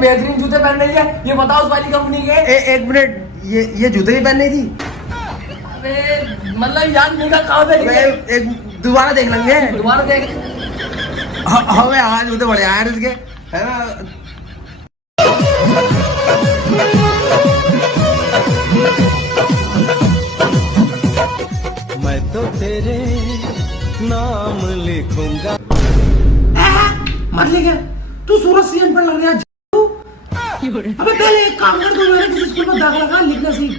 बेहतरीन जूते पहन रही है, ये बताओ उस वाली कंपनी के। एक मिनट, ये जूते भी पहननी थी? अरे मतलब याद नहीं का कहाँ पे एक दोबारा देख लेंगे। दोबारा देख। हमें आज जूते बड़े यार इसके, है ना? मैं तो तेरे नाम लिखूंगा। मर ले गया तू, सूरज सीएम पर लग रहा है। अबे पहले एक काम कर, तू मेरे किसी स्कूल में दाखिला लिखना सीख।